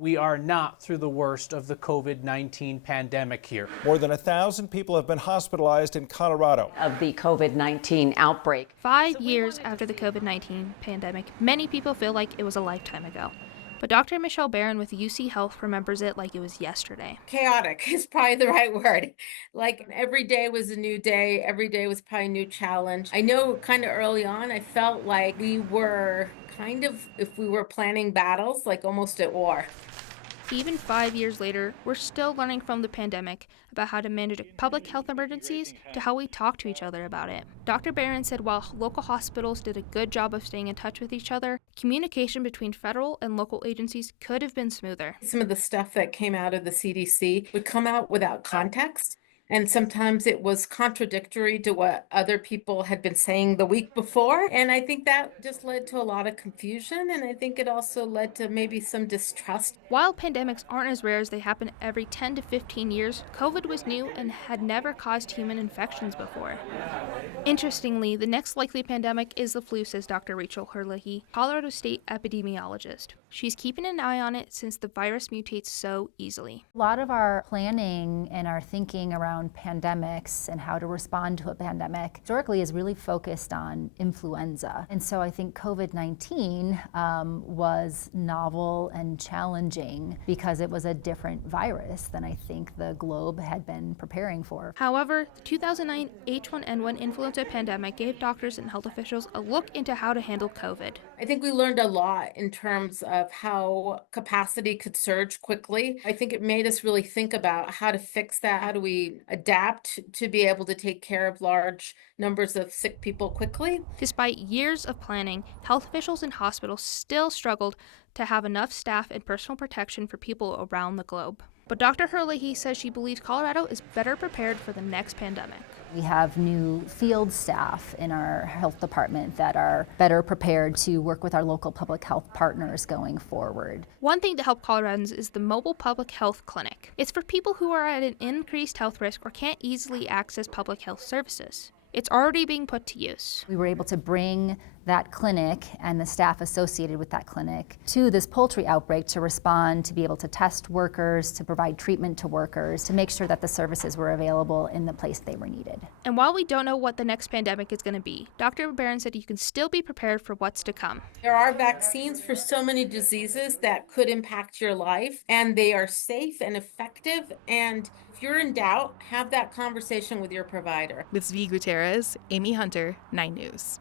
We are not through the worst of the COVID-19 pandemic here. More than 1,000 people have been hospitalized in Colorado. Of the COVID-19 outbreak. 5 years after the COVID-19 pandemic, many people feel like it was a lifetime ago. But Dr. Michelle Barron with UC Health remembers it like it was yesterday. Chaotic is probably the right word. Like every day was a new day. Every day was probably a new challenge. I know kind of early on, I felt like we were kind of, if we were planning battles, like almost at war. Even 5 years later, we're still learning from the pandemic about how to manage public health emergencies to how we talk to each other about it. Dr. Barron said while local hospitals did a good job of staying in touch with each other, communication between federal and local agencies could have been smoother. Some of the stuff that came out of the CDC would come out without context. And sometimes it was contradictory to what other people had been saying the week before. And I think that just led to a lot of confusion. And I think it also led to maybe some distrust. While pandemics aren't as rare as they happen every 10 to 15 years, COVID was new and had never caused human infections before. Interestingly, the next likely pandemic is the flu, says Dr. Rachel Herlihy, Colorado State epidemiologist. She's keeping an eye on it since the virus mutates so easily. A lot of our planning and our thinking around pandemics and how to respond to a pandemic historically is really focused on influenza. And so I think COVID-19 was novel and challenging because it was a different virus than I think the globe had been preparing for. However, the 2009 H1N1 influenza pandemic gave doctors and health officials a look into how to handle COVID. I think we learned a lot in terms of how capacity could surge quickly. I think it made us really think about how to fix that. How do we adapt to be able to take care of large numbers of sick people quickly? Despite years of planning, health officials and hospitals still struggled to have enough staff and personal protection for people around the globe. But Dr. Herlihy says she believes Colorado is better prepared for the next pandemic. We have new field staff in our health department that are better prepared to work with our local public health partners going forward. One thing to help Coloradans is the mobile public health clinic. It's for people who are at an increased health risk or can't easily access public health services. It's already being put to use. We were able to bring that clinic and the staff associated with that clinic to this poultry outbreak to respond, to be able to test workers, to provide treatment to workers, to make sure that the services were available in the place they were needed. And while we don't know what the next pandemic is going to be, Dr. Barron said you can still be prepared for what's to come. There are vaccines for so many diseases that could impact your life, and they are safe and effective. And if you're in doubt, have that conversation with your provider. With Zvi Gutierrez, Amy Hunter, 9 News.